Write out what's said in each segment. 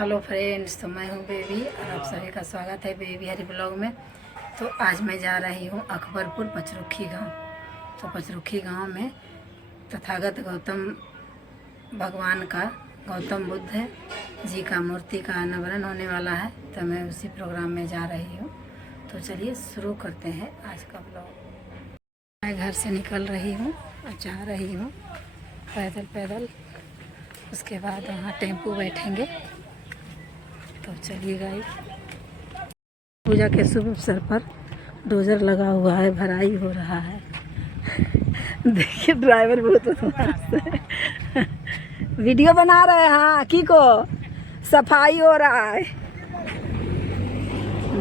Hello friends, तो मैं हूँ बेबी और आप सभी का स्वागत है बेबी हरी ब्लॉग में। तो आज मैं जा रही हूँ अकबरपुर पचरुखी गांव। तो पचरुखी गांव में तथागत गौतम भगवान का, गौतम बुद्ध जी का मूर्ति का अनावरण होने वाला है। तो मैं उसी प्रोग्राम में जा रही हूँ। तो चलिए शुरू करते हैं आज का ब्लॉग। मैं घर से निकल रही हूँ और जा रही हूँ पैदल। उसके बाद वहाँ टेम्पो बैठेंगे। तो चलिए गाइस, पूजा के शुभ अवसर पर डोजर लगा हुआ है, भराई हो रहा है। देखिए ड्राइवर बहुत वीडियो बना रहे हैं। हाँ की को सफाई हो रहा है।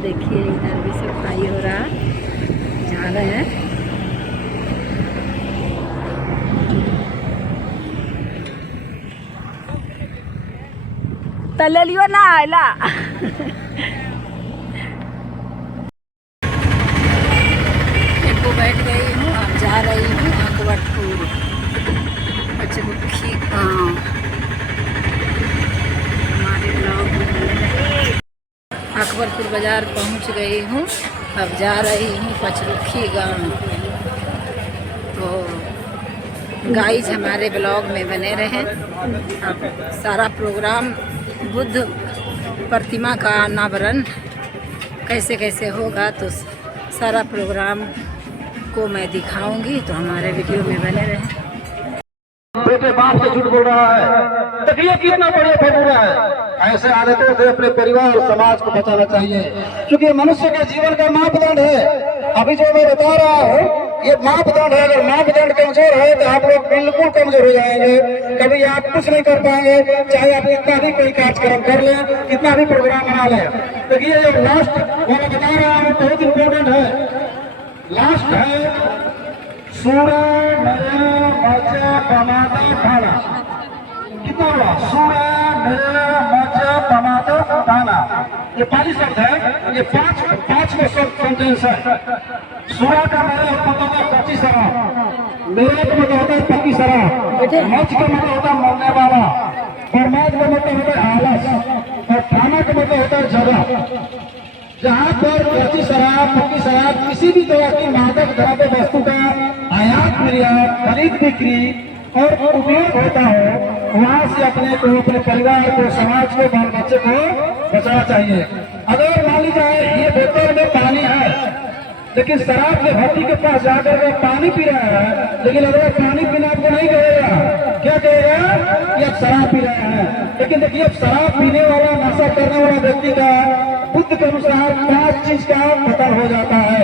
देखिए इधर भी सफाई हो रहा है, जा रहे हैं। ले लियो ना आयला। टेम्पो बैठ गई हूँ, अब जा रही हूँ अकबरपुर पचरुखी गाँव। हमारे ब्लॉग में अकबरपुर बाजार पहुँच गई हूँ, अब जा रही हूँ पचरुखी गाँव। तो गाइस हमारे ब्लॉग में बने रहें। अब सारा प्रोग्राम बुद्ध प्रतिमा का अनावरण कैसे कैसे होगा, तो सारा प्रोग्राम को मैं दिखाऊंगी। तो हमारे वीडियो में बने रहें। बेटे बाप से झूठ बोल रहा है, देखिए कितना बड़े फैबुरा है। ऐसे आदतों से अपने परिवार और समाज को बचाना चाहिए, क्योंकि मनुष्य के जीवन का मापदंड है। अभी जो मैं बता रहा हूँ ये मापदंड है। अगर मापदंड कमजोर है तो आप लोग बिल्कुल कमजोर हो जाएंगे। कभी आप कुछ नहीं कर पाएंगे, चाहे आप कितना भी कोई कार्यक्रम कर लें, कितना भी प्रोग्राम बना लें। देखिए ये लास्ट मैं बता रहा हूँ बहुत इम्पोर्टेंट है। लास्ट है सूरा नया मजा बमाता खाना। कितना हुआ? सूरा नया मजा बमाता खाना। ये 5 शब्द है, ये पांच को सेंटेंस है। सूरा का मतलब होता है पक्की सराह, मेरे का मतलब होता है पक्की सराह, मच का मतलब होता है मरने वाला, बरमाज का मतलब होता है आलस, और खाना का मतलब होता है जगह। जहाँ पर कच्ची शराब, पक्की शराब, किसी भी तरह की मादक द्रव्य वस्तु का आयात निर्यात, खरीद बिक्री और उपयोग होता हो, वहाँ से अपने को, अपने परिवार को, समाज को, बाल बच्चे को बचाना चाहिए। अगर मान लीजिए ये बोतल में पानी है, लेकिन शराब के भट्टी के पास जाकर के पानी पी रहा है, लेकिन अगर पानी पीना आपको नहीं कहेगा, क्या कहेगा कि आप शराब पी रहे हैं। लेकिन देखिए अब शराब पीने वाला, नशा करने वाला व्यक्ति का बुद्ध के अनुसार 5 चीज का पतन हो जाता है।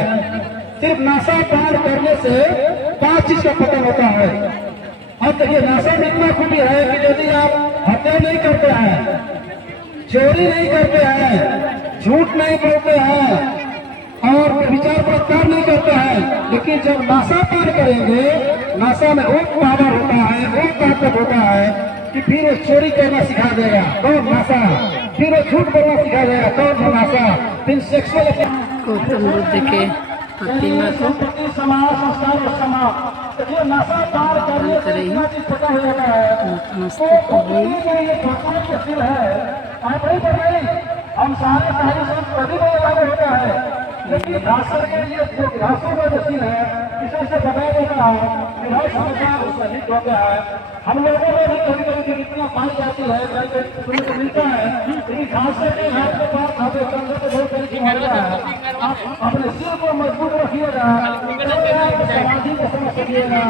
सिर्फ नशा पान करने से 5 चीज का पतन होता है। अब देखिए नशा में इतना खूबी है कि यदि आप हत्या नहीं करते हैं, चोरी नहीं करते हैं, झूठ नहीं बोलते हैं और विचार बलात्कार नहीं करते हैं, लेकिन जब नशा पान करेंगे, नशा में वो पावर होता है, वो ताकत होता है कि फिर वो चोरी करना सिखा देगा, कौन? नशा। फिर वो झूठ बोलना सिखा देगा, कौन? नशा। फिर सेक्सुअल गौतम बुद्ध के प्रतिमा को नशा पार करने से इतना चीज पता हो जाता है। आप नहीं कर रहे, हम सारे कभी नहीं लागू होता है, लेकिन खास करके ये जो घासों का जो सीन है, इसे से बताया जाता है कि बहुत समझदार शहीद हो गया है। हम लोगों में भी कभी कभी कितना पाई जाती है, सुनने को मिलता है, लेकिन खास करके घर के पास खाते कंधे को बहुत तरीके है। आप अपने सिर को मजबूत रखिएगा, समाधि को समझ सकिएगा,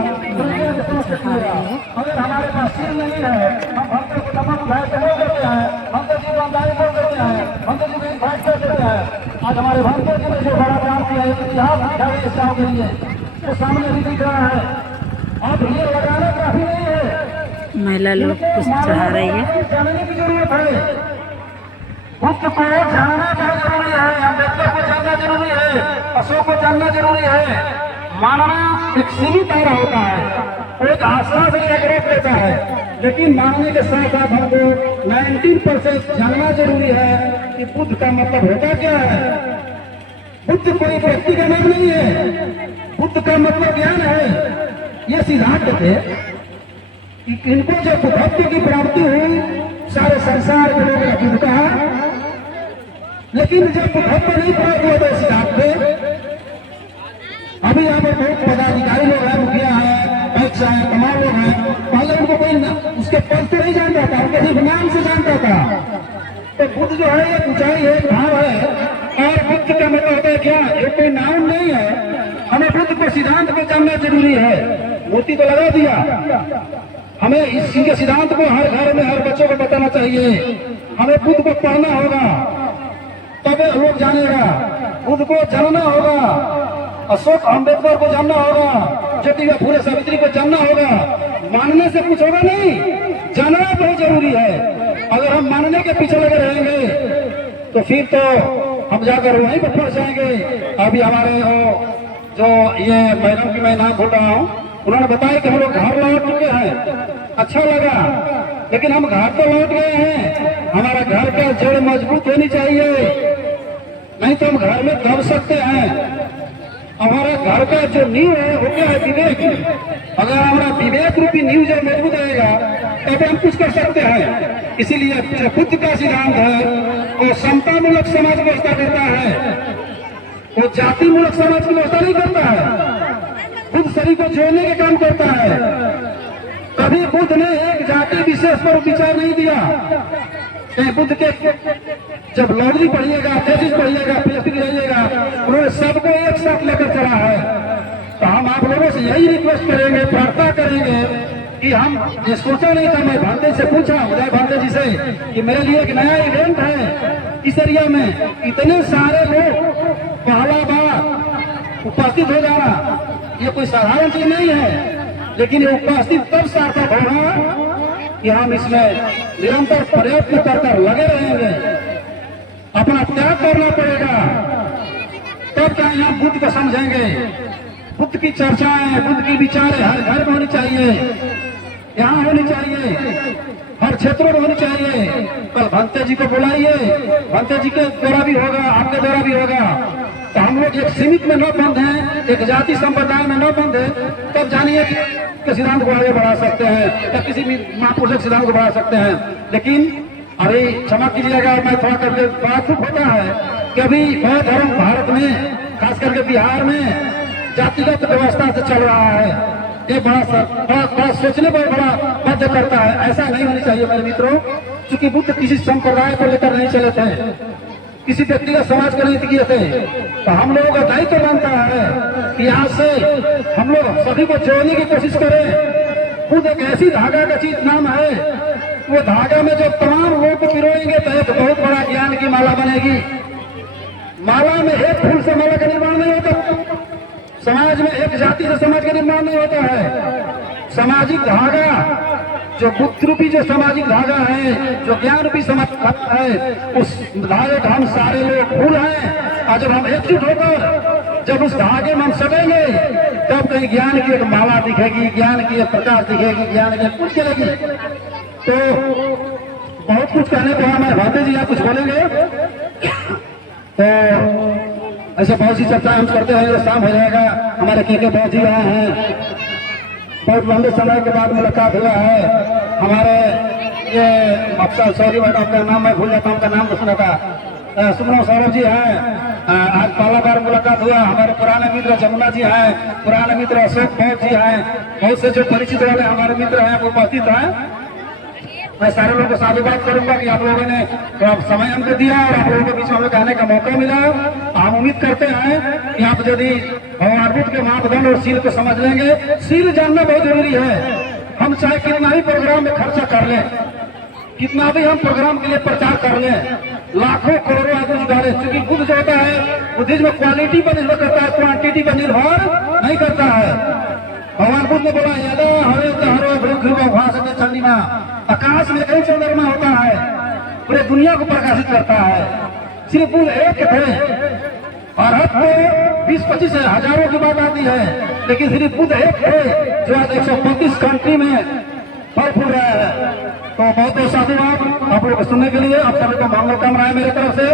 समझ सकिएगा। अगर हमारे पास सिर नहीं है, हम भक्तों को नमक भाई नहीं करते हैं, हम तो जीवनदारी को करते हैं, हम तो जीवन भाई कर देते हैं। आज हमारे भक्तों के लिए जो बड़ा काम किया है, इतिहास लिखा है इस गाँव के लिए, तो सामने भी दिख रहा है। अब ये लगाना काफी नहीं है, महिला लोग कुछ चढ़ा रही है। जानने की जरूरत है, बुद्ध को जानना बहुत जरूरी है, अम्बेडकर को जानना जरूरी है, अशोक को जानना जरूरी है। मानना एक सीमित दायरा होता है, एक आसरा से एग्रेस लेता है, लेकिन मानने के साथ साथ हमको 19% जानना जरूरी है कि बुद्ध का मतलब होता क्या है। बुद्ध कोई व्यक्ति का नाम नहीं है, बुद्ध का मतलब ज्ञान है। ये सिद्धांत थे कि इनको जब भक्ति की प्राप्ति हुई, सारे संसार के लोग झुका, लेकिन जब घर पर नहीं पड़ा हुआ तो सिद्धांत पे अभी यहाँ पर बहुत पदाधिकारी लोग हैं, मुखिया है, अध्यक्ष है, तमाम लोग हैं। पहले उनको कोई उसके पद से नहीं जानता था, उनके सिर्फ नाम से जानता था। तो बुद्ध जो है ये ऊंचाई है, भाव है, और बुद्ध का मतलब होता है क्या, ये कोई नाम नहीं है। हमें बुद्ध को सिद्धांत को जानना जरूरी है। मूर्ति तो लगा दिया, हमें इसके सिद्धांत को हर घर में हर बच्चों को बताना चाहिए। हमें बुद्ध को पढ़ना होगा, तब लोग जानेगा। बुद्ध को जानना होगा, अशोक अम्बेडकर को जानना होगा, ज्योतिबा फुले सावित्री को जानना होगा। मानने से कुछ होगा नहीं, जानना बहुत जरूरी है। अगर हम मानने के पीछे लगे रहेंगे तो फिर तो हम जाकर वहीं पर फंस जाएंगे। अभी हमारे जो ये मैडम की मैं नाम भूल रहा हूँ, उन्होंने बताया कि हम लोग घर लौट चुके हैं, अच्छा लगा, लेकिन हम घर तो लौट गए हैं। हमारा घर का जड़ मजबूत होनी चाहिए, नहीं तो हम घर में दब सकते हैं। हमारा घर का जो नींव है वो क्या है, विवेक। अगर हमारा विवेक रूपी नींव जब मजबूत रहेगा तब हम कुछ कर सकते हैं। इसीलिए जो बुद्ध का सिद्धांत है वो समता मूलक समाज व्यवस्था करता है, वो जाति मूलक समाज की व्यवस्था नहीं करता है। बुद्ध सभी को जोड़ने के काम करता है। कभी बुद्ध ने एक जाति विशेष पर विचार नहीं दिया। बुद्ध के जब लॉजी पढ़िएगा, थेसिस पढ़िएगा, फिलोसफी पढ़िएगा, उन्होंने सबको एक साथ लेकर चला है। तो हम आप लोगों से यही रिक्वेस्ट करेंगे, प्रार्थना करेंगे कि हम ये सोचा नहीं था। मैं भांते से पूछा, उदय भांते जी से, कि मेरे लिए एक नया इवेंट है इस एरिया में, इतने सारे लोग पहला बार उपस्थित हो जाना ये कोई साधारण चीज नहीं है। लेकिन ये उपस्थित तब सार्थक होगा कि हम इसमें निरंतर प्रयत्न कर लगे रहेंगे, अपना त्याग करना पड़ेगा, तब क्या हम बुद्ध को समझेंगे। बुद्ध की चर्चाएं, बुद्ध की विचारें हर घर में होनी चाहिए, यहाँ होनी चाहिए, हर क्षेत्रों में होनी चाहिए। कल भंते जी को बुलाइए, भंते जी के द्वारा भी होगा, आपके द्वारा भी होगा। तो हम लोग एक सीमित में न बंद हैं, एक जाति संप्रदाय में न बंद है, तब जानिए कि सिद्धांत को आगे बढ़ा सकते हैं या किसी भी महापुरुष सिद्धांत को बढ़ा सकते हैं। लेकिन अभी क्षमा कीजिएगा, मैं थोड़ा करके बड़ा दुख होता है कि अभी बौद्ध धर्म भारत में, खास करके बिहार में जातिगत व्यवस्था से चल रहा है। ये बड़ा सोचने पर बड़ा बाध्य करता है। ऐसा नहीं होनी चाहिए मेरे मित्रों, क्योंकि बुद्ध किसी संप्रदाय को लेकर नहीं चले थे, किसी व्यक्तिगत समाज को नहीं किए थे। तो हम लोगों का दायित्व बनता है कि यहाँ से हम लोग सभी को जोड़ने की कोशिश करें। बुद्ध एक ऐसी धागा का चीज नाम है, वो धागा में जब तमाम लोगों को पिरोएंगे तो एक बहुत बड़ा ज्ञान की माला बनेगी। माला में एक फूल से माला का निर्माण नहीं होता, समाज में एक जाति से समाज का निर्माण नहीं होता है। सामाजिक धागा, जो बुद्ध रूपी जो सामाजिक धागा है, जो ज्ञान रूपी समाज है, उस धागे का हम सारे लोग फूल हैं। और जब हम एकजुट होकर जब उस धागे में हम सजेंगे तब कहीं ज्ञान की एक माला दिखेगी, ज्ञान की एक प्रकाश दिखेगी, ज्ञान की कुछ चलेगी। तो बहुत कुछ कहने को है, मैं भाते जी आप कुछ बोलेंगे तो ऐसे बहुत सी चर्चाएं हम करते हैं। शाम हो जाएगा, हमारे के बहुत जी आए हैं, बहुत लंबे समय के बाद मुलाकात हुआ है। हमारे ये अफसर, सॉरी मैडम आपका नाम मैं भूल जाता हूँ, उनका नाम तो सुना था, सुमन सौरभ जी हैं। आज पहला बार मुलाकात हुआ। हमारे पुराने मित्र जमुना जी हैं, पुराने मित्र अशोक बहुत जी हैं, बहुत से जो परिचित वाले हमारे मित्र हैं वो उपस्थित हैं। मैं सारे लोगों को साधुवाद करूंगा कि आप लोगों ने समय हमको दिया और आप लोगों के बीच में हमें कहने का मौका मिला। हम उम्मीद करते हैं कि आप यदि भगवान बुद्ध के मापदंड और सील को समझ लेंगे, सील जानना बहुत जरूरी है। हम चाहे कितना ही प्रोग्राम में खर्चा कर लें, कितना भी हम प्रोग्राम के लिए प्रचार कर लें, लाखों करोड़ों आदमी जुटा लें, क्योंकि बुद्ध जो होता है बुद्धिज्म क्वालिटी पर निर्भर करता है, क्वांटिटी पर निर्भर नहीं करता है। भगवान बुद्ध ने बोला, यदा हरे हरो भृगु भाषते चंडिमा, आकाश में कई चंद्रमा होता है, पूरे दुनिया को प्रकाशित करता है। सिर्फ बुद्ध एक थे, भारत में 20-25 हजारों की बात आती है, लेकिन सिर्फ बुद्ध एक थे जो आज 135 कंट्री में फल फूल रहा है। तो बहुत बहुत साधुवाद आप लोग सुनने के लिए। आप सभी को मंगल कामनाएं मेरे तरफ से।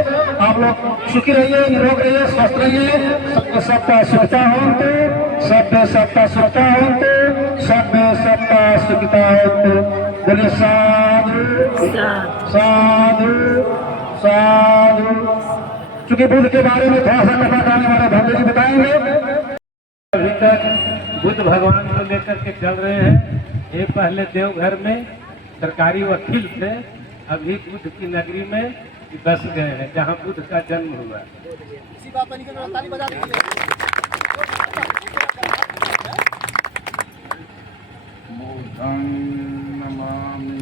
आप लोग सुखी रहिए, निरोग रहिए, स्वस्थ रहिए। सबका सुखता होंतु, सबे सबका सुखता होंतु, सबे सबका सुखितावतु। बोले साधु साधु साधु। चूंकि बुद्ध के बारे में थोड़ा सा कथा कहने वाले भंडे जी बताएंगे। अभी तक बुद्ध भगवान को लेकर के चल रहे हैं। ये पहले देवघर में सरकारी वकील थे, अभी बुद्ध की नगरी में बस गए हैं जहाँ बुद्ध का जन्म हुआ। बुद्धं नमामि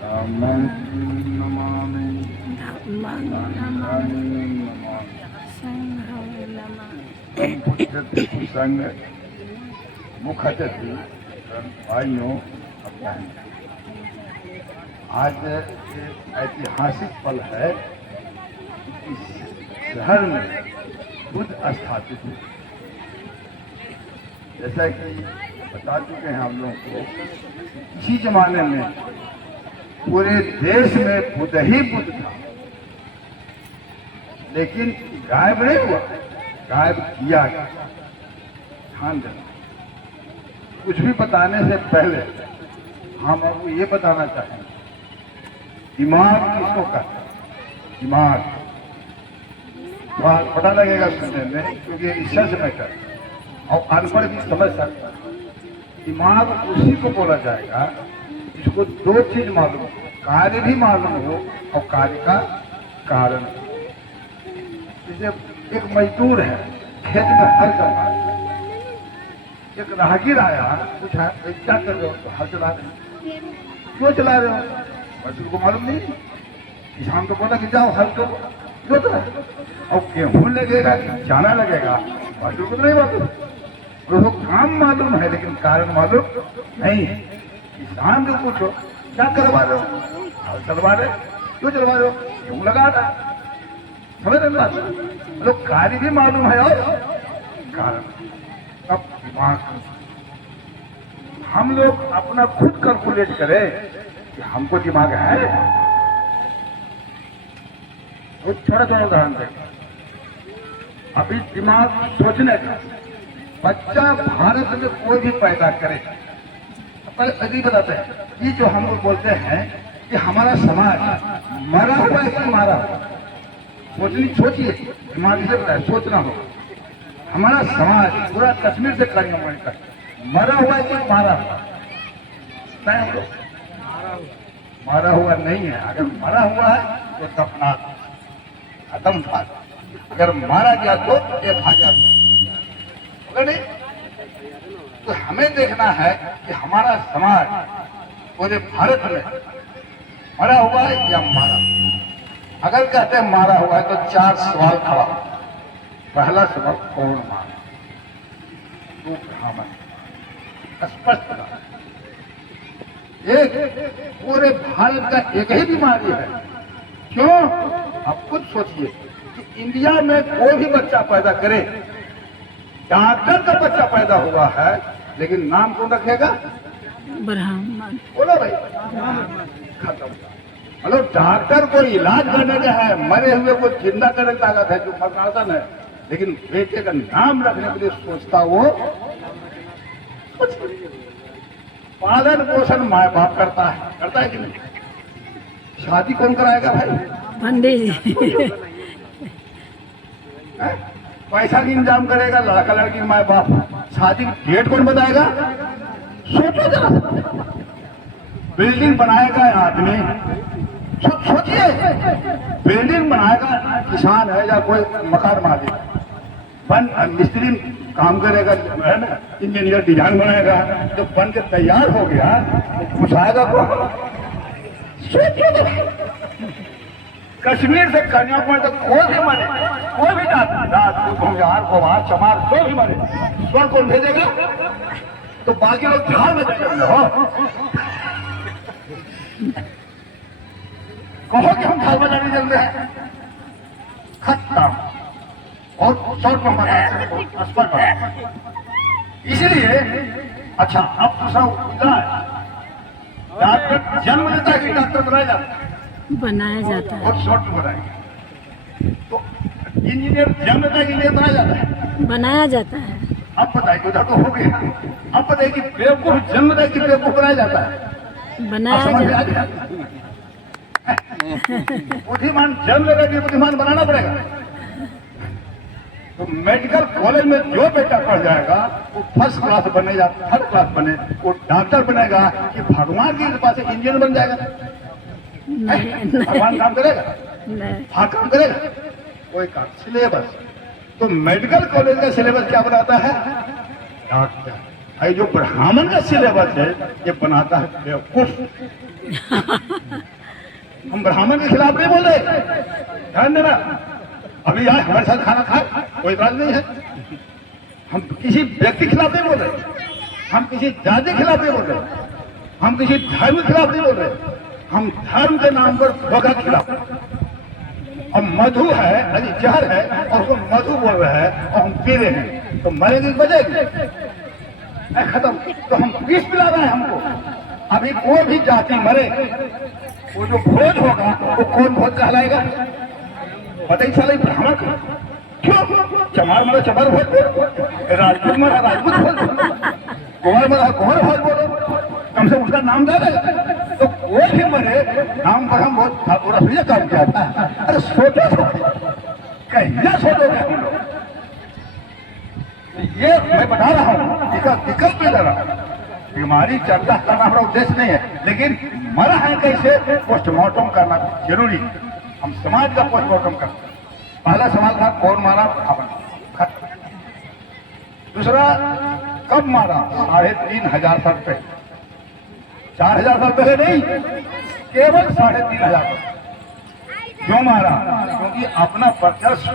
धम्मं नमामि संघ मुखजति भाइयों। आज एक ऐतिहासिक पल है। इस शहर में बुद्ध स्थापित हुए। जैसा कि बता चुके हैं हम लोग को, इसी जमाने में पूरे देश में बुद्ध ही बुद्ध था, लेकिन गायब नहीं हुआ, गायब किया गया। ध्यान देना। कुछ भी बताने से पहले हम आपको ये बताना चाहेंगे, दिमाग किसको कहते हैं? दिमाग पता लगेगा सुनने में, क्योंकि रिसर्च में कर और अनपढ़ भी समझ सकता है। दिमाग उसी को बोला जाएगा जिसको दो चीज मालूम हो, कार्य भी मालूम हो और कार्य का कारण। जैसे एक मजदूर है, खेत में हल चल रहा है, एक राहगीर आया, पूछा क्या कर रहे हो? तो हल चला रहे हो। क्यों चला रहे हो? मजदूर को मालूम नहीं। किसान को बोला कि जाओ हल तो जोत रहे, और गेहूं लगेगा कि जाना लगेगा, मजदूर को तो नहीं मालूम। उसको काम मालूम है लेकिन कारण मालूम नहीं। किसान को पूछो क्या करवा रहे हो? हल चलवा रहे। क्यों चलवा रहे हो? गेहूं लगा रहा। समझ रहे बात? लोग कार्य भी मालूम है और कारण। अब दिमाग हम लोग अपना खुद कैलकुलेट करें कि हमको दिमाग है। वो छोटा छोटा उदाहरण दें। अभी दिमाग सोचने का, बच्चा भारत में कोई भी पैदा करे, पहले अभी बताते हैं, ये जो हम लोग बोलते हैं कि हमारा समाज मरा हुआ है कि मारा हुआ? सोचिए, दिमाग से बताए, सोचना हो। हमारा समाज पूरा कश्मीर से कन्याकुमारी तक मरा हुआ है कि मारा हुआ? हम लोग मारा हुआ नहीं है। अगर मरा हुआ है तो दफना खत्म था, अगर मारा गया तो एक हजार। नहीं, तो हमें देखना है कि हमारा समाज पूरे भारत में मरा हुआ है या मारा। अगर कहते हैं मारा हुआ है तो चार सवाल खड़ा। पहला सवाल, कौन मारा? तू कहाँ मारा? स्पष्ट कहा। एक पूरे भारत का एक ही बीमारी है। क्यों? आप खुद सोचिए कि इंडिया में कोई भी बच्चा पैदा करे, डॉक्टर का बच्चा पैदा हुआ है, लेकिन नाम कौन रखेगा? ब्राह्मण। बोलो भाई, खत्म। मतलब डॉक्टर को इलाज करने का है, मरे हुए को जिंदा करने का ताकत है, जो मरनासन है, लेकिन बेटे का नाम रखने के लिए सोचता वो। पालन पोषण माँ बाप करता है कि नहीं? शादी कौन कराएगा भाई? पंडित जी। पैसा की इंतजाम करेगा लड़का लड़की माँ बाप। शादी डेट कौन बताएगा? सोचो जरा। बिल्डिंग बनाएगा आदमी, सोचिए, बिल्डिंग बनाएगा किसान है या कोई मकान मालिक, मिस्त्री काम करेगा, है ना, इंजीनियर डिजाइन बनाएगा, जो बन के तैयार हो गया तो पूछाएगा कौन? सोचिए जरा। कश्मीर से कन्याकुमारी तक कोई भी मरे, कोई भी कुम्हार चमार कोई भी मरे, स्वर्ग कौन भेजेगा? तो बाकी लोग झाड़ में जाएंगे। हो कहो कि हम झाड़ में जाने चल रहे हैं, खत्म। और शॉर्ट में हमारा स्पष्ट है। इसलिए अच्छा, अब दूसरा डॉक्टर जन्म लेता है कि डॉक्टर बनाया जाता है? बनाया जाता है। और शॉर्ट में बनाएंगे तो इंजीनियर जन्म लेता है कि इंजीनियर बनाया जाता है? बनाया जाता है। अब बताइए उधर तो हो गया, अब बताइए कि बेवकूफ जन्म दे कि बेवकूफ बनाया जाता है, अब बनाया समझ में आ जा गया? बुद्धिमान जन्म लेगा कि बुद्धिमान बनाना पड़ेगा। तो मेडिकल कॉलेज में जो बेटा पढ़ जाएगा वो फर्स्ट क्लास बनेगा, थर्ड क्लास बने, वो डॉक्टर बनेगा कि भगवान की कृपा से इंजीनियर बन जाएगा? भगवान काम करेगा? नहीं। हाँ काम करेगा, कोई काम। सिलेबस तो मेडिकल कॉलेज का सिलेबस क्या बनाता है? डॉक्टर। ये जो ब्राह्मण का सिलेबस है ये बनाता है बेवकूफ। हम ब्राह्मण के खिलाफ नहीं बोल रहे, ध्यान देना। अभी आज हमारे साथ खाना खाए, कोई इतराज नहीं है। हम किसी व्यक्ति के खिलाफ नहीं बोल रहे, हम किसी जाति के खिलाफ नहीं बोल रहे, हम किसी धर्म के खिलाफ नहीं बोल रहे, हम धर्म के नाम पर धोखा के खिलाफ। अब मधु है, अरे जहर है और उसको मधु बोल रहे हैं और हम पी रहे हैं, तो मरेंगे की बचेगी? खत्म। तो हम विष पिला रहे हैं हमको। अभी कोई भी जाति मरे, वो जो भोज होगा वो कौन भोज कहलाएगा? बताइए साला ब्राह्मण का क्यों? चमार मरा चमार भोज बोलो, राजपूत मरा राजपूत भोज बोलो, कुंवर मरा कुंवर भोज बोलो, कम से कम उसका नाम दे देगा। तो कोई भी मरे नाम पर हम बहुत रफिया काम किया था। अरे सोचो तो, कहिया सोचोगे हम लोग? ये मैं बता रहा हूँ, इसका विकल्प भी दे रहा हूँ। बीमारी चर्चा करना हमारा उद्देश्य नहीं है, लेकिन मरा है कैसे पोस्टमार्टम करना जरूरी। हम समाज का पोस्टमार्टम करते हैं। पहला सवाल था कौन मारा? खत्म। दूसरा कब मारा? 3,500 साल पहले। 4,000 साल पहले नहीं, केवल 3,500। क्यों मारा? क्योंकि अपना वर्चस्व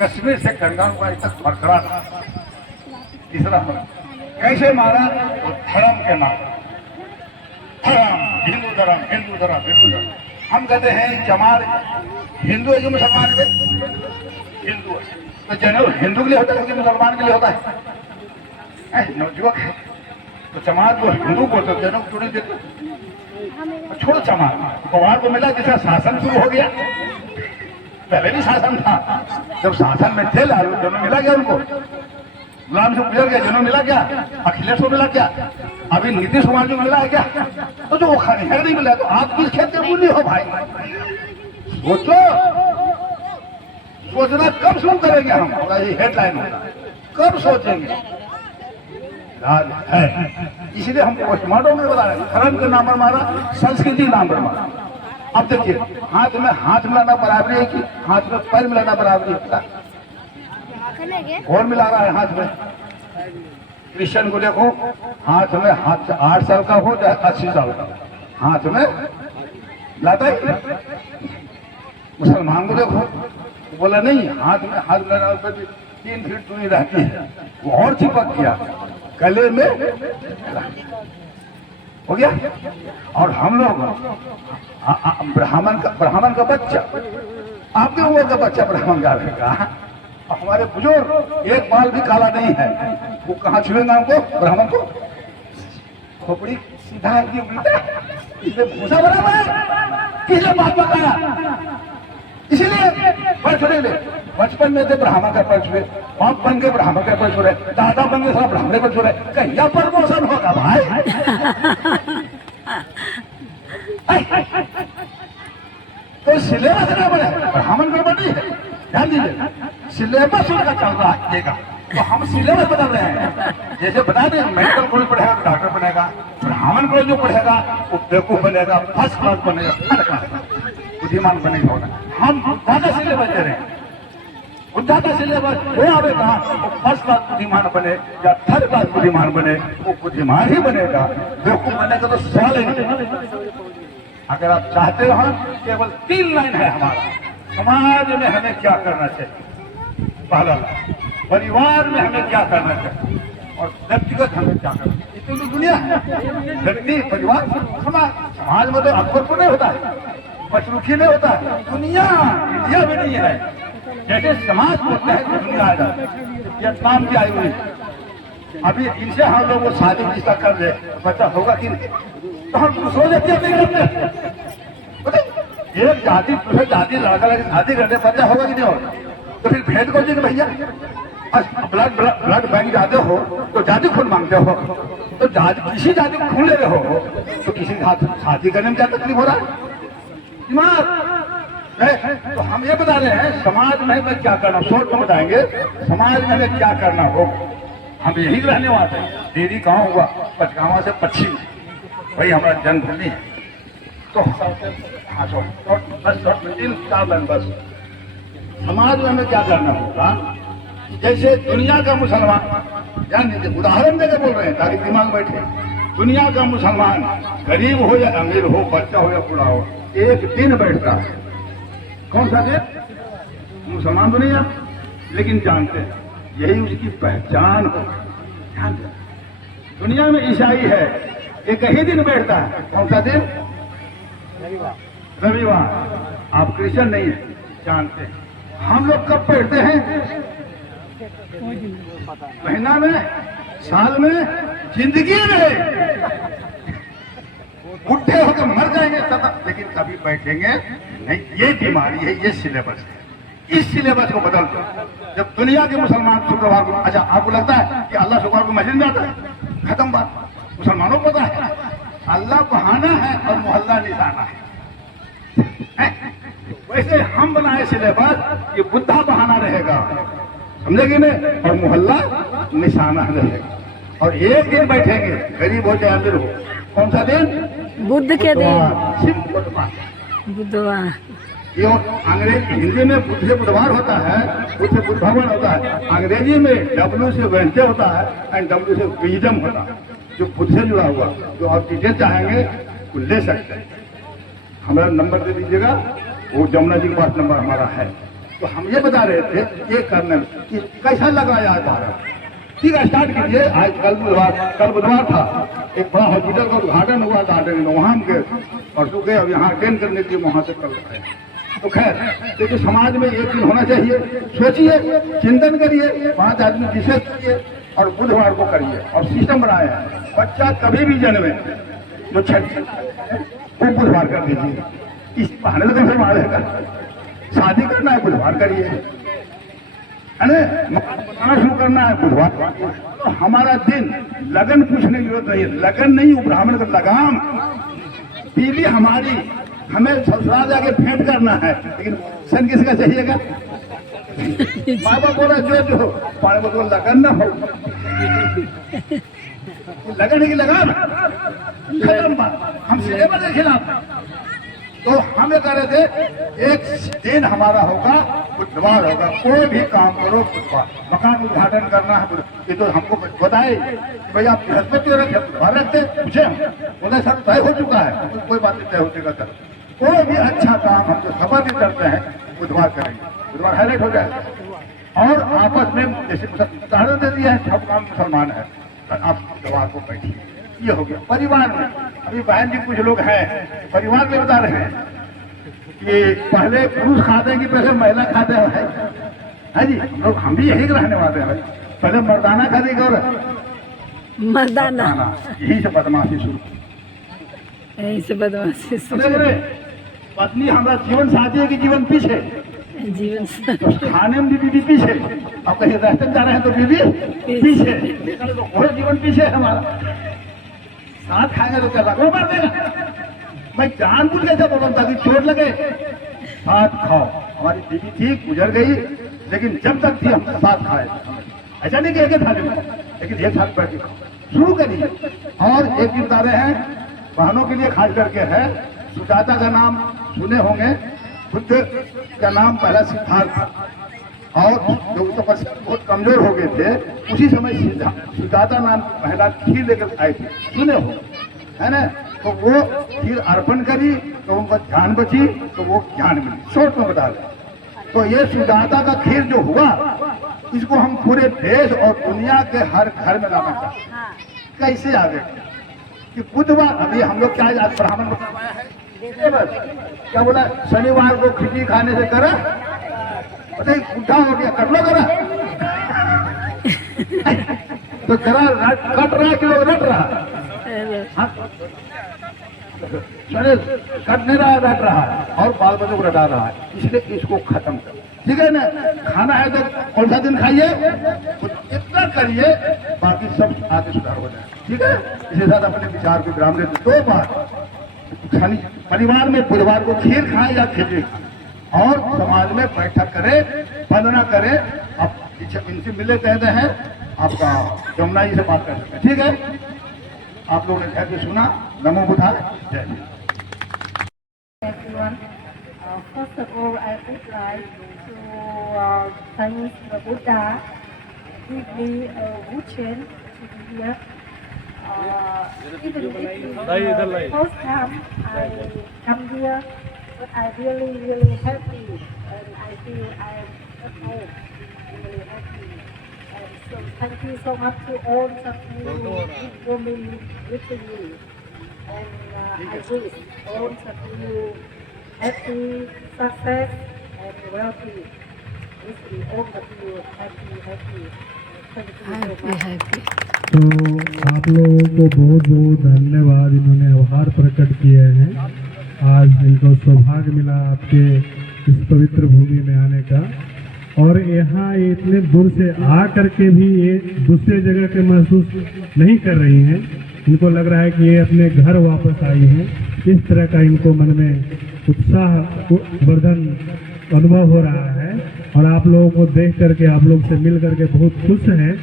कश्मीर से कन्याकुमारी तक बरकरार था। तीसरा कैसे मारा? तो धर्म के नाम। धर्म, हिंदू धर्म, हिंदू धर्म, हिंदू धर्म। हम कहते हैं चमार हिंदू है जो मुसलमान है, हिंदू है तो जनेऊ हिंदू के लिए होता है कि मुसलमान के लिए होता है? नवजुवक है तो चमार को हिंदू बोलते, जनेऊ क्यों नहीं देते? छोड़ो चमार, पवार को मिला जिसका शासन शुरू हो गया। पहले भी शासन था, जब शासन में थे लालू, जन्म मिला गया उनको। गुलाम से गुजर गया, जन्म मिला क्या? अखिलेश को मिला क्या? अभी नीतीश कुमार जो मिला है क्या? तो जो वो खनिहर नहीं मिला तो आप किस खेत के मूल्य हो भाई? सोचो, सोचना कब शुरू करेंगे हम? ये हेडलाइन होगा, कब सोचेंगे? राज है, इसलिए हम पोस्टमार्टम में बता रहे हैं। धर्म के नाम पर मारा, संस्कृति के नाम पर मारा। अब देखिए, हाथ में हाथ मिलाना बराबरी है कि हाथ में पैर मिलाना बराबरी है? कौन मिला रहा है हाथ में? क्रिश्चियन को देखो, हाथ में हाथ 8 साल का हो चाहे 80 साल का, हाथ में लाता है। मुसलमान को देखो, बोला नहीं हाथ में हाथ मिलाना, 3 फीट दूरी रहती है, वो और चिपक गया गले में हो गया। और हम लोग ब्राह्मण का बच्चा, आपके उम्र का बच्चा ब्राह्मण का रहेगा। हमारे बुजुर्ग एक बाल भी काला नहीं है, वो कहाँ छुएंगे हमको? ब्राह्मण को खोपड़ी सीधा है कि उल्टा? इसमें भूसा बराबर है, किसने बात बताया? इसीलिए पर छोड़े ले, बचपन में थे ब्राह्मण का पर छुए, बाप बन के ब्राह्मण का पर छुए, दादा बन के सब ब्राह्मण पर छुए, कहिया प्रमोशन होगा भाई? तो सिलेबस ना बने, ब्राह्मण का बनी है। ध्यान दीजिए, सिलेबस उनका चल रहा है देगा, तो हम सिलेबस बदल रहे हैं। जैसे बता दें मेडिकल कॉलेज पढ़ेगा तो डॉक्टर बनेगा, ब्राह्मण कॉलेज जो पढ़ेगा वो बेवकूफ बनेगा, फर्स्ट क्लास बनेगा, थर्ड क्लास बुद्धिमान बनेगा। हम ज्यादा सिलेबस दे रहे हैं, उद्धाता सिलेबस वो आवे कहाँ? वो फर्स्ट क्लास बुद्धिमान बने या थर्ड क्लास बुद्धिमान बने, वो बुद्धिमान ही बनेगा, बेवकूफ बनेगा तो सवाल ही नहीं। अगर आप चाहते हो, केवल 3 लाइन है हमारा, समाज में हमें क्या करना चाहिए। पहला, परिवार में हमें क्या करना चाहिए, और व्यक्तिगत हमें क्या करना चाहिए। इतनी तो दुनिया है, व्यक्ति, परिवार, समाज। समाज में तो अकबरपुर नहीं होता है, पचरुखी नहीं होता है, दुनिया इंडिया में नहीं है। जैसे समाज बोलते हैं तो दुनिया आ जाती है। वियतनाम की आई हुई, अभी इनसे हम लोग वो शादी रिश्ता कर रहे, बच्चा होगा कि नहीं? तो हम सोच लेते एक जाति दूसरे जाति लड़का लड़की शादी करते, बच्चा होगा कि नहीं होगा? तो फिर भेद को जी भैया ब्लड ब्लड बैंक जाते हो तो जाति खून मांगते हो, तो किसी जाति को खून ले रहे हो तो किसी शादी करने में क्या तकलीफ हो रहा है? दिमाग है। तो हम ये बता रहे हैं समाज में हमें क्या करना, सोच में बताएंगे समाज में हमें क्या करना हो। हम यही रहने वाले हैं। देरी गाँव हुआ, पचगावा से पश्चिम, वही हमारा जन्मभूमि है। तो हाँ बस 3 बस समाज में हमें क्या करना होगा। जैसे दुनिया का मुसलमान, जान लीजिए उदाहरण देकर बोल रहे हैं ताकि दिमाग बैठे। दुनिया का मुसलमान गरीब हो या अमीर हो, बच्चा हो या बूढ़ा हो, एक दिन बैठता है। कौन सा दिन? मुसलमान तो नहीं आप, लेकिन जानते हैं यही उसकी पहचान हो। दुनिया में ईसाई है, एक ही दिन बैठता है। कौन सा दिन? रविवार। आप क्रिश्चियन नहीं है, जानते हैं। हम लोग कब बैठते हैं? महीना में, साल में, जिंदगी में। बुढ़े होकर मर जाएंगे सतत, लेकिन कभी बैठेंगे नहीं। ये बीमारी है, ये सिलेबस है। इस सिलेबस को बदल दो। जब दुनिया के मुसलमान शुक्रवार को, अच्छा आपको लगता है कि अल्लाह शुक्रवार को मस्जिद में आता है? खत्म बात। मुसलमानों को पता है अल्लाह बहाना है और मोहल्ला निशाना है। वैसे हम बनाए सिलेबस कि बुद्धा बहाना रहेगा, समझेगी नहीं, और मोहल्ला निशाना रहेगा। और एक दिन बैठेंगे, गरीब हो चाहे अमीर हो। कौन सा दिन? बुद्ध के दिन, बुधवार। बुधवार। ये अंग्रेजी, हिंदी में बुद्ध से बुधवार होता है, बुद्ध से बुद्ध भगवान होता है। अंग्रेजी में W से वेंसडे होता है एंड W से विजडम होता है, जो बुद्ध से जुड़ा हुआ। जो आप डिटेल चाहेंगे वो ले सकते हैं। हमारा नंबर दे दीजिएगा, वो जमुना जी के पास नंबर हमारा है। तो हम ये बता रहे थे ये करने में कि कैसा लगा यार भारत। ठीक है, स्टार्ट कीजिए। आज कल बुधवार था, एक बड़ा हॉस्पिटल का उद्घाटन हुआ गार्डन में, वहाँ हम गए परसों गए। अब यहाँ अटेंड करने के लिए वहाँ से कल आए। तो खैर, देखिए समाज में एक दिन होना चाहिए। सोचिए, चिंतन करिए, 5 आदमी विशेष करिए और बुधवार को करिए। और सिस्टम बनाया है, बच्चा कभी भी जन्मे जो 6 वो बुधवार कर दीजिए। इस बहाने तो कम से मारेगा। शादी करना है बुधवार करिए, है ना? शुरू करना है बुधवार। तो हमारा दिन लगन पूछने की जरूरत नहीं है। लगन नहीं, ब्राह्मण का लगाम। बीवी हमारी, हमें ससुराल जाके भेंट करना है, लेकिन सन किसका चाहिएगा? माँ बाप बोला जो पाने को लगन ना हो। लगन की लगाम खत्म बात। हम सिलेबस के खिलाफ। तो हम ये कह रहे थे एक दिन हमारा होगा बुधवार होगा। कोई भी काम करो बुधवार। मकान उद्घाटन करना है, ये तो हमको बताए कि भाई आप बृहस्पति रखे, बुधवार रखते। पूछे हम, बोले सर तय हो चुका है। तो कोई बात नहीं, तय होने का सर। कोई भी अच्छा काम हम जो सफर भी करते हैं बुधवार करेंगे, बुधवार हाईलाइट हो जाए। और आपस में जैसे उदाहरण दे दिया है, सब काम मुसलमान है, आप बुधवार को बैठिए। ये हो गया। परिवार में अभी बहन जी कुछ लोग हैं परिवार में बता रहे हैं कि पहले पुरुष खाते हैं कि पहले महिला खाते हैं। है जी, हम भी यही रहने वाले हैं। पहले मर्दाना खाते और मर्दाना, यही से बदमाशी शुरू, यही से बदमाशी समझ रहे। पत्नी हमारा जीवन साथी है कि जीवन पीछे, जीवन तो खाने में भी बीवी पीछे। अब कहीं रास्ते जा रहे हैं तो बीवी पीछे, तो पूरा जीवन पीछे है हमारा। साथ खाएंगे तो क्या लगो मार देगा। मैं जानबूझ के बोल रहा ताकि चोट लगे। साथ खाओ। हमारी बीवी थी, गुजर गई, लेकिन जब तक थी हम साथ खाए। ऐसा नहीं कि एक थाली में, लेकिन एक साथ बैठ के शुरू करिए। और एक चीज बता रहे हैं बहनों के लिए खास करके है, सुजाता का नाम सुने होंगे। बुद्ध का नाम पहला सिद्धार्थ था, और जो तपस्या बहुत कमजोर हो गए थे, उसी समय सुजाता नाम पहला खीर लेकर आए थे, सुने हो, है ना? तो वो खीर अर्पण करी तो उनका जान बची, तो वो ज्ञान मिली। शॉर्ट में बता दें तो ये सुजाता का खीर जो हुआ, इसको हम पूरे देश और दुनिया के हर घर में लाना चाहते हैं। कैसे आ गए कि बुधवार, अभी हम लोग क्या आज ब्राह्मण बताया है, क्या बोला, शनिवार को खिचड़ी खाने से करा बताइए बुढ़ा हो गया, कर लो करा तो करा, कट रहा कि लोग रट रहा। हाँ? शरीर कट नहीं रहा, रट रहा है और बाल बच्चों को रटा रहा है, इसलिए इसको खत्म कर, ठीक है ना। खाना है तो कौन सा दिन खाइए, तो इतना करिए, बाकी सब आगे सुधार हो जाए, ठीक है। इसके साथ अपने विचार को विराम देते, 2 बार खाली परिवार में बुधवार को खीर खाएं या खिचड़ी, और समाज में बैठक करें, वंदना करें। अब इनसे मिले कहते हैं आपका जमुना जी से बात कर सकते हैं, ठीक है। आप लोगों ने कह के सुना, नमो बुद्धाय, जय Hind. Everyone, first of all, I would like to thank the Buddha give me a good chance to be here. Even if it's the first time I come here, but I really happy, and I feel I am at home, really happy. And so thank you so much to all of you who me with me. And I wish all of you happy, success, and wealthy. Wish you all of you happy. Thank you so much. Happy तो आप लोगों को बहुत बहुत धन्यवाद, इन्होंने आभार प्रकट किए हैं। आज इनको सौभाग्य मिला आपके इस पवित्र भूमि में आने का, और यहाँ इतने दूर से आ करके भी ये दूसरे जगह के महसूस नहीं कर रही हैं। इनको लग रहा है कि ये अपने घर वापस आई हैं। इस तरह का इनको मन में उत्साह वर्धन अनुभव हो रहा है, और आप लोगों को देख करके, आप लोग से मिल करके बहुत खुश हैं।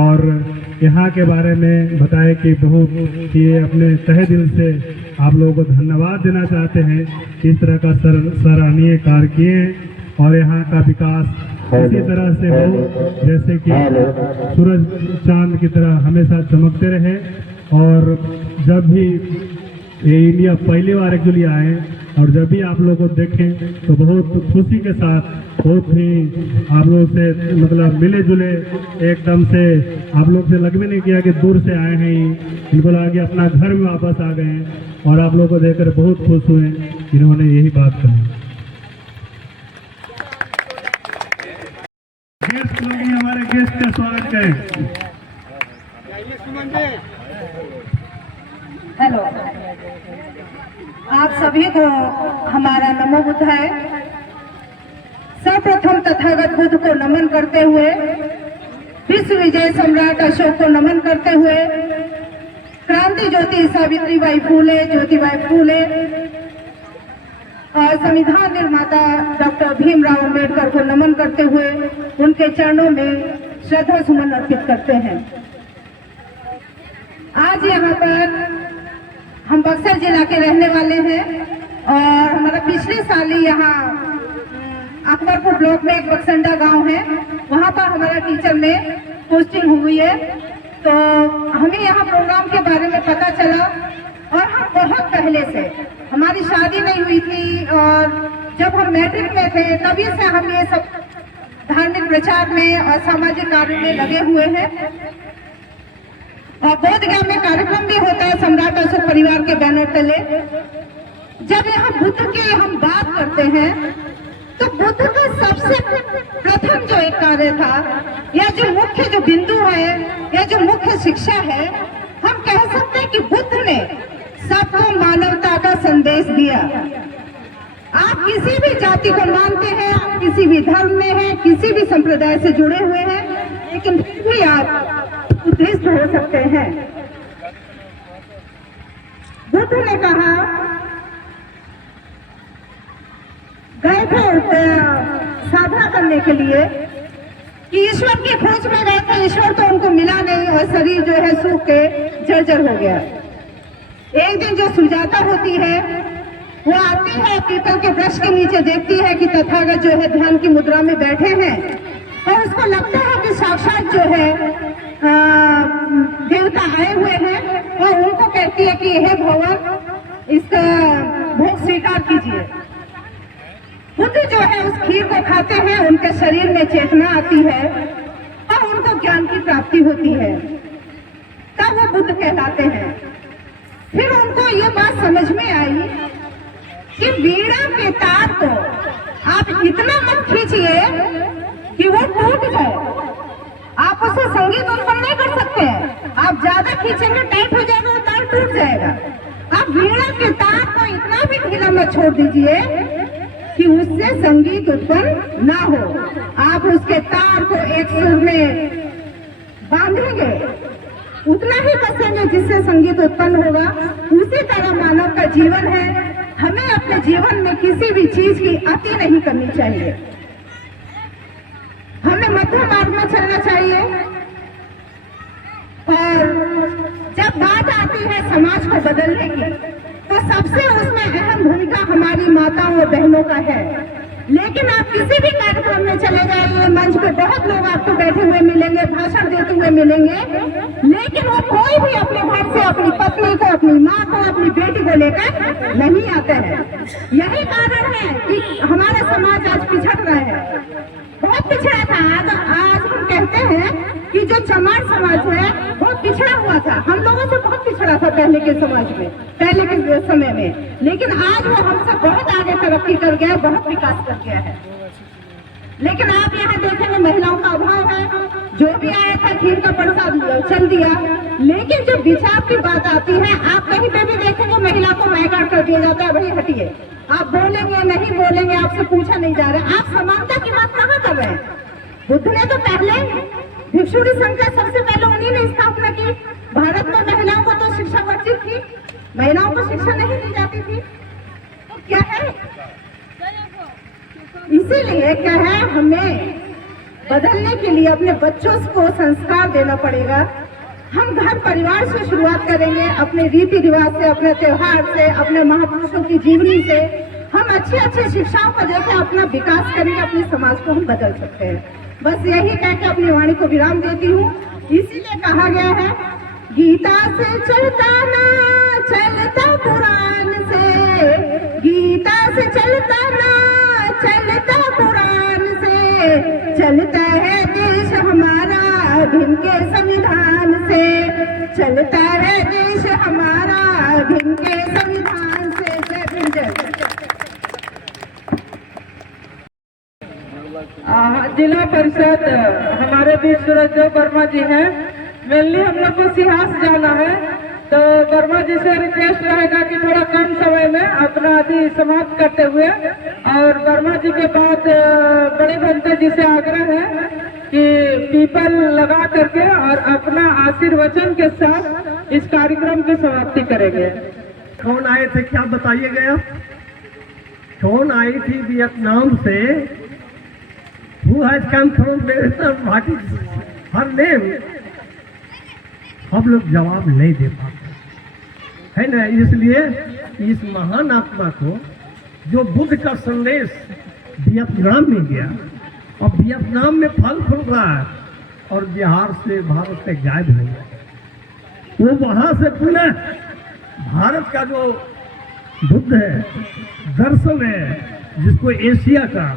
और यहाँ के बारे में बताए कि बहुत कि ये अपने तहे दिल से आप लोगों को धन्यवाद देना चाहते हैं, इस तरह का सराहनीय कार्य किए हैं। और यहाँ का विकास इसी तरह से हो जैसे कि सूरज चांद की तरह हमेशा चमकते रहे। और जब भी ये इंडिया पहली बार एक्चुअली आए, और जब भी आप लोगों को देखें तो बहुत खुशी के साथ, बहुत ही आप लोगों से मतलब मिले जुले, एकदम से आप लोग से लग भी नहीं किया कि दूर से आए हैं। इनको लगा कि अपना घर में वापस आ गए हैं, और आप लोगों को देखकर बहुत खुश हुए। इन्होंने यही बात कही। गेस्ट लोग ही हमारे गेस्ट का स्वागत करें। हेलो, आप सभी को हमारा नमो बुद्धाय। सर्वप्रथम तथागत बुद्ध को नमन करते हुए, विश्व विजय सम्राट अशोक को नमन करते हुए, क्रांति ज्योति सावित्रीबाई फूले, ज्योतिबाई फूले और संविधान निर्माता डॉक्टर भीमराव अम्बेडकर को नमन करते हुए उनके चरणों में श्रद्धा सुमन अर्पित करते हैं। आज यहाँ पर हम बक्सर जिला के रहने वाले हैं, और हमारा पिछले साल ही यहाँ अकबरपुर ब्लॉक में एक बक्संडा गांव है, वहाँ पर हमारा टीचर में पोस्टिंग हुई है। तो हमें यहाँ प्रोग्राम के बारे में पता चला, और हम बहुत पहले से, हमारी शादी नहीं हुई थी, और जब हम मैट्रिक में थे तभी से हम ये सब धार्मिक प्रचार में और सामाजिक कार्य में लगे हुए हैं। और बोधगया में कार्यक्रम भी होता है सम्राट अशोक परिवार के बैनर तले। जब यहाँ बुद्ध की हम बात करते हैं तो बुद्ध का सबसे प्रथम जो एक कार्य था, या जो मुख्य जो बिंदु है, या जो मुख्य शिक्षा है, हम कह सकते हैं कि बुद्ध ने सबको मानवता का संदेश दिया। आप किसी भी जाति को मानते हैं, आप किसी भी धर्म में हैं, किसी भी संप्रदाय से जुड़े हुए हैं, लेकिन फिर भी आप बुद्धिस्ट हो सकते हैं। बुद्ध ने कहा, गए थे साधना करने के लिए कि ईश्वर की खोज में गए थे, ईश्वर तो उनको मिला नहीं, और शरीर जो है सूख के जर्जर हो गया। एक दिन जो सुजाता होती है वो आती है, पीपल के वृक्ष के नीचे देखती है कि तथागत जो है ध्यान की मुद्रा में बैठे हैं, और उसको लगता है कि साक्षात जो है देवता आए हुए हैं, और उनको कहती है कि हे भगवान, इसका भोग स्वीकार कीजिए। बुद्ध जो है उस खीर को खाते हैं, उनके शरीर में चेतना आती है, और उनको ज्ञान की प्राप्ति होती है, तब वो बुद्ध कहलाते हैं। फिर उनको ये बात समझ में आई कि वीणा के तार को आप इतना मत खींचिए कि वो टूट जाए। आप उसे संगीत उत्पन्न नहीं कर सकते हैं, आप ज्यादा खींचेंगे टाइट हो जाएगा, वो तार टूट जाएगा। अब वीणा के तार को इतना भी ढीला मत छोड़ दीजिए कि उससे संगीत उत्पन्न ना हो। आप उसके तार को एक सुर में बांधेंगे, उतना ही कसेंगे जिससे संगीत उत्पन्न होगा। उसी तरह मानव का जीवन है। हमें अपने जीवन में किसी भी चीज की अति नहीं करनी चाहिए। हमें मध्यम मार्ग में चलना चाहिए। और जब बात आती है समाज को बदलने की, तो सबसे उसमें अहम भूमिका हमारी माताओं और बहनों का है। लेकिन आप किसी भी कार्यक्रम में चले जाइए, मंच पे बहुत लोग आपको बैठे हुए मिलेंगे, भाषण देते हुए मिलेंगे, लेकिन वो कोई भी अपने घर से अपनी पत्नी को, अपनी माँ को, अपनी बेटी को लेकर नहीं आते हैं। यही कारण है कि हमारा समाज आज पिछड़ रहा है, बहुत पिछड़ा था। आज हम कहते हैं कि जो चमार समाज है वो पिछड़ा हुआ था, हम लोगों से बहुत पिछड़ा था पहले के समाज में, पहले के समय में। लेकिन आज वो हमसे बहुत आगे तरक्की कर गया, बहुत विकास कर गया है। लेकिन आप यहाँ देखेंगे महिलाओं का अभाव है। जो भी आया था खीर का प्रसाद चल दिया। लेकिन जब विचार की बात आती है, आप कहीं पे भी देखेंगे महिला को मैगार्ड कर दिया जाता है, भाई हटिए, आप बोलेंगे नहीं बोलेंगे, आपसे पूछा नहीं जा रहा। आप समानता की बात कहाँ कर रहे हैं? बुद्ध ने तो पहले भिक्षुणी संघ का सबसे पहले उन्हीं ने स्थापना की। भारत में महिलाओं को तो शिक्षा वर्जित थी, महिलाओं को शिक्षा नहीं दी जाती थी। तो क्या है, इसीलिए क्या है, हमें बदलने के लिए अपने बच्चों को संस्कार देना पड़ेगा। हम घर परिवार से शुरुआत करेंगे, अपने रीति रिवाज से, अपने त्योहार से, अपने महापुरुषों की जीवनी से हम अच्छी अच्छी शिक्षाओं को देकर अपना विकास करेंगे, अपने समाज को हम बदल सकते हैं। बस यही कह के अपनी वाणी को विराम देती हूँ। इसीलिए कहा गया है, गीता से चलता ना चलता पुराण से, गीता से चलता ना चलता पुराण से, चलता है देश हमारा भिन्न के संविधान से, चलता है देश हमारा भिन्न के संविधान से। जय भीम, जय। जिला परिषद हमारे बीच सूरज वर्मा जी हैं। मेनली हम लोग को सिहास जाना है, तो वर्मा जी से रिक्वेस्ट रहेगा कि थोड़ा कम समय में अपना आदि समाप्त करते हुए, और वर्मा जी के बाद बड़े बनते जी से आग्रह है कि पीपल लगा करके और अपना आशीर्वचन के साथ इस कार्यक्रम की समाप्ति करेंगे। कौन आए थे क्या बताइएगा? कौन आई थी वियतनाम से? Who has come from Vietnam? What is her name? हम लोग जवाब नहीं दे पाते है ना। इसलिए इस महान आत्मा को, जो बुद्ध का संदेश वियतनाम में गया और वियतनाम में फल फूल रहा है और बिहार से भारत से गायब हो गया, वो वहां से पुनः भारत का जो बुद्ध है, दर्शन है, जिसको एशिया का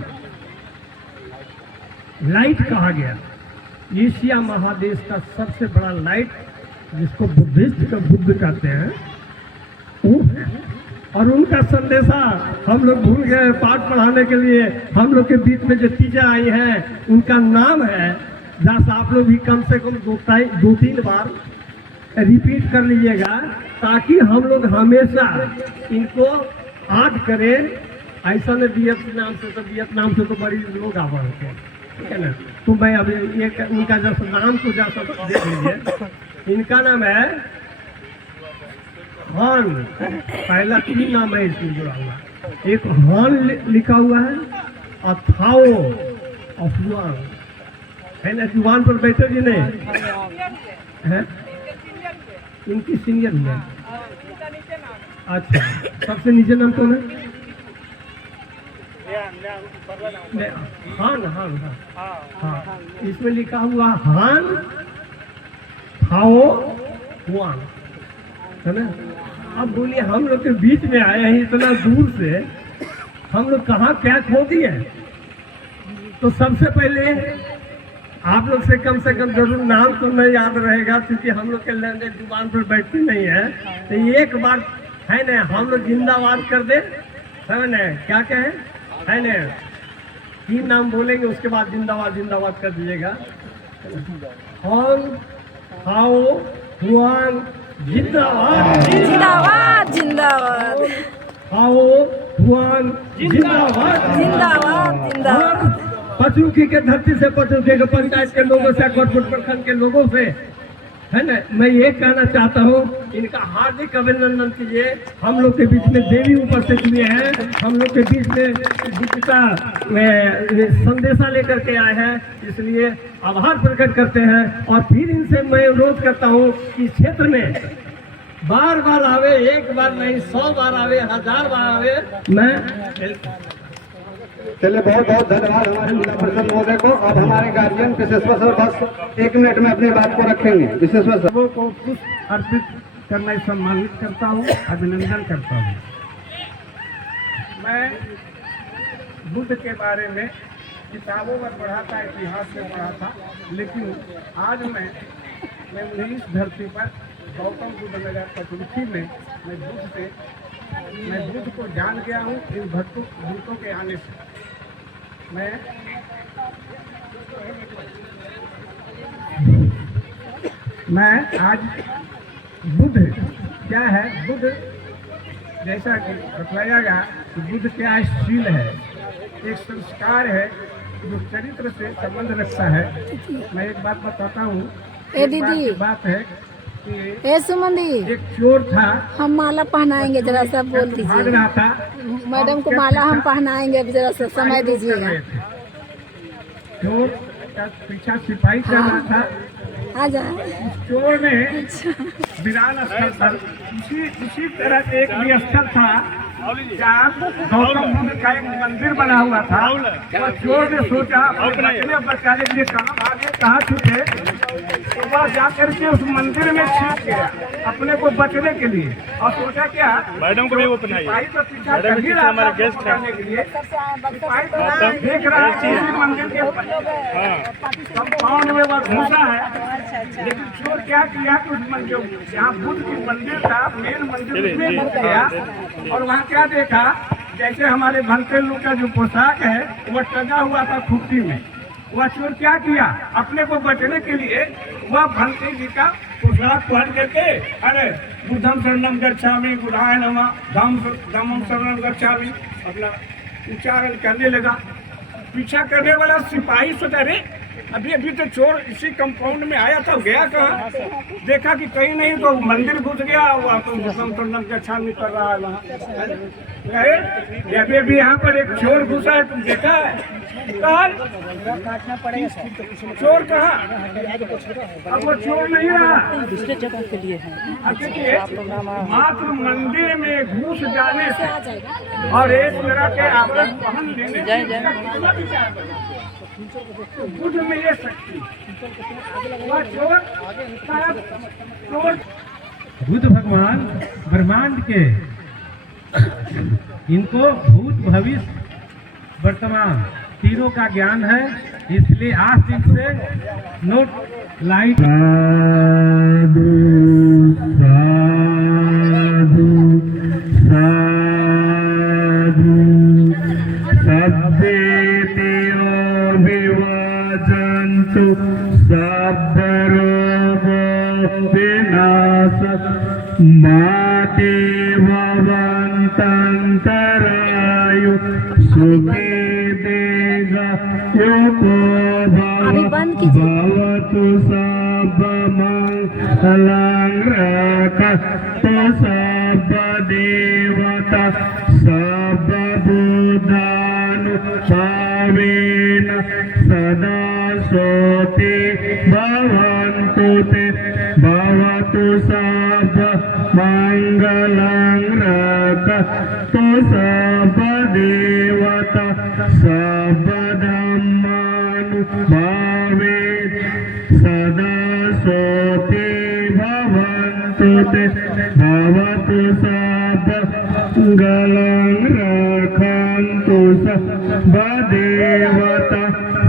लाइट कहा गया, एशिया महादेश का सबसे बड़ा लाइट, जिसको बुद्धिस्ट का बुद्ध कहते हैं, वो है। और उनका संदेशा हम लोग भूल गए पाठ पढ़ाने के लिए। हम लोग के बीच में जो टीचर आई हैं, उनका नाम है, जैसा आप लोग भी कम से कम दो तीन बार रिपीट कर लीजिएगा, ताकि हम लोग हमेशा इनको याद करें। ऐसा नहीं वियतनाम से तो बड़ी लोग आ रहे हैं, ठीक है ना। तो मैं अभी ये उनका जैसा नाम को जैसा देख लीजिए। इनका नाम है हान, पहला 3 नाम है इसमें जुड़ा हुआ। एक हान लिखा हुआ है और थाओ और जुआन है ना। जुआन पर बैठे जी नहीं है, इनकी सीनियर है। अच्छा, सबसे नीचे नाम कौन है? हान, हान, हाँ, इसमें लिखा हुआ हान थाओ हुआन है ना। अब बोलिए, हम लोग के बीच में आए हैं इतना दूर से, हम लोग कहाँ क्या खो दिए? तो सबसे पहले आप लोग से कम जरूर नाम तो नहीं याद रहेगा, क्योंकि हम लोग के लैंग्वेज जुबान पर बैठती नहीं है। तो एक बार है ना, हम लोग जिंदाबाद कर दे, है ना, क्या कहें, है ना, 3 नाम बोलेंगे, उसके बाद जिंदाबाद जिंदाबाद कर दीजिएगा। हान थाओ हुआन जिंदाबाद जिंदाबाद जिंदाबाद आओ भगवान जिंदाबाद जिंदाबाद जिंदाबाद। पचरुखी के धरती से, पचरुखी के पंचायत के लोगों से, अकबरपुर प्रखंड के लोगों से, है ना, मैं ये कहना चाहता हूँ, इनका हार्दिक अभिनंदन कीजिए। हम लोग के बीच में देवी उपस्थित हुए हैं, हम लोग के बीच में दीपिका संदेशा लेकर के आए हैं, इसलिए आभार प्रकट करते हैं। और फिर इनसे मैं अनुरोध करता हूँ कि क्षेत्र में बार बार आवे, एक बार नहीं 100 बार आवे, 1000 बार आवे। मैं चलिए, बहुत बहुत धन्यवाद हमारे जिला परिषद महोदय को। अब हमारे गार्जियन विशेश्वर सर बस 1 मिनट में अपनी बात को रखेंगे। विशेश्वर सर सबों को पुष्प अर्पित करना सम्मानित करता हूँ, अभिनंदन करता हूँ। मैं बुद्ध के बारे में किताबों में पढ़ा था, इतिहास में पढ़ा था, लेकिन आज मैं इस धरती पर गौतम बुद्ध नगर पचरुखी में मैं बुद्ध को जान गया हूँ इन भक्तों के आने से। मैं आज बुद्ध क्या है, बुद्ध जैसा कि बतलाया गया कि बुद्ध क्या शील है, एक संस्कार है जो चरित्र से संबंध रखता है। मैं एक बात बताता हूँ, दीदी बात है कि ए सुमंदी, एक चोर था, हम माला पहनाएंगे, जरा सा बोल भाग दीजिए। रहा था, मैडम को माला हम पहनाएंगे, जरा सा समय दीजिएगा। चोर का पीछा सिपाही कर रहा था, आ जाए। चोर ने विरान स्थल पर उसी तरह से एक भी स्थल था जहाँ गौतम बुद्ध का एक मंदिर बना हुआ था। और चोर ने सोचा बचने बचाने के लिए कहाँ भागे, कहाँ छूटे, तो वह जाकर के उस मंदिर में छिप गया अपने को बचने के लिए। और सोचा क्या, मैडम को भी वो बनाइए, सिपाही तो पीछा कर ही रहा था गेस्ट पकड़ने के लिए। सिपाही तो देख रहा है उसी मंदिर के कंपाउंड में वह घुसा है, लेकिन चोर क्या किया कि उस मंदिर, जहाँ बुद्ध की मंदिर था, मेन मंदिर में घुस गया। और वहाँ क्या देखा, जैसे हमारे भंते लोग का जो पोशाक है वह टंगा हुआ था खुट्टी में। वह चोर क्या किया, अपने को बचने के लिए वह भंते जी का पोशाक पहन करके, अरे बुद्धम शरणम गच्छामि, बुद्धाय नमः, धम्मं शरणम गच्छामि, अपना उच्चारण करने लगा। पीछा करने वाला सिपाही सोचा, अरे अभी तो चोर इसी कंपाउंड में आया था, गया कहाँ, देखा कि कहीं नहीं, तो मंदिर घुस गया, वह तो छानबीन कर रहा है वहाँ। अभी भी यहाँ पर एक चोर घुसा है, तुम देखा है? कहाँ चोर, कहाँ? अब वो चोर नहीं रहा, दूसरे जगह के लिए है। मात्र मंदिर में घुस जाने से और एक तरह के आवरण पहन लेने से तो बुद्ध में ये शक्ति, बुद्ध भगवान ब्रह्मांड के, इनको भूत भविष्य वर्तमान तीनों का ज्ञान है, इसलिए आज दिन से नोट लाइट साधु साधु सद्देति विवाजन्तु सब्बरोगो विनाश मादेववन्तन्तरायु सुखे देगायुको भवतु सर्वमङ्गलं रक्षतु सर्वदेवता सर्वबुद्धानुभावेन सदा सोते भवन्तु ते भवतु सर्वमङ्गलं रक्षतु सर्वदेवता सर्वधर्मानुभावेन सदा सोते भवन्तु ते भवतु सर्वमङ्गलं रक्षन्तु सर्वदेवता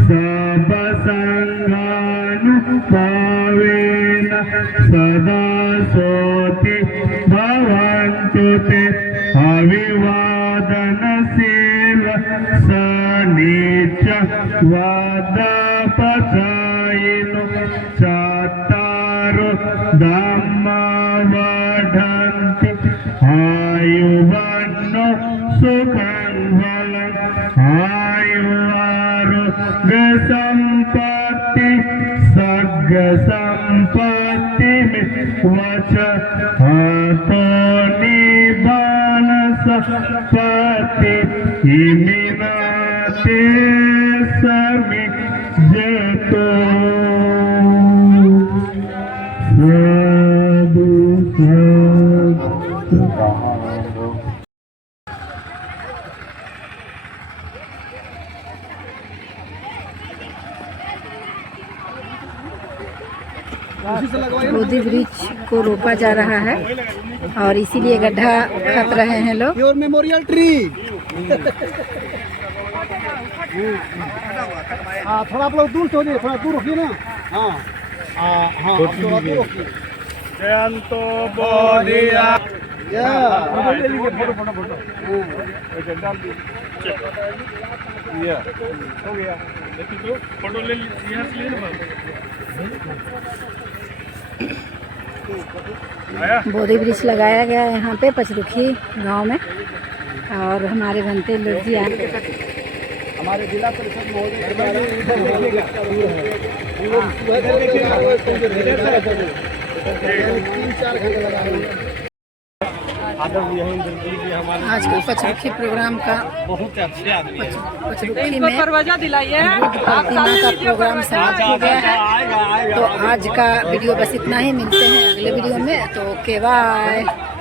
सर्वसङ्घानुभावेन सदा सोते भवन्तु ते अविवादनशील सनीच वादपचायिनो चात्तारो धम्मा बल आयु आरोग्य संपत्ति सग संपत्ति वच हाथो निबान संपत्ति इमिनाते समी जतो साधु साधु। बोधि वृक्ष को रोपा जा रहा है और इसीलिए गड्ढा खत रहे हैं लोग। Your memorial tree. हाँ थोड़ा आप लोग दूर से हो जाइए, थोड़ा दूर रखिए ना। हाँ हाँ हाँ थोड़ा दूर रखिए। जयंतो बोधिया ले लीजिए फोटो फोटो फोटो। डाल दीजिए हो गया। देखिए तो फोटो ले लीजिए, यहाँ से ले लो। बोधि वृक्ष लगाया गया है यहाँ पे पचरुखी गांव में और हमारे बनते लोग जी आए। हमारे जिला परिषद महोदय के द्वारा 3-4 घंटे लगा है। आज के पचरुखी प्रोग्राम का पचरुखी में दरवाजा दिलाइए प्रतिमा का प्रोग्राम समाप्त हो गया है। तो आज का वीडियो बस इतना ही, मिलते हैं अगले वीडियो में। तो ओके बाय।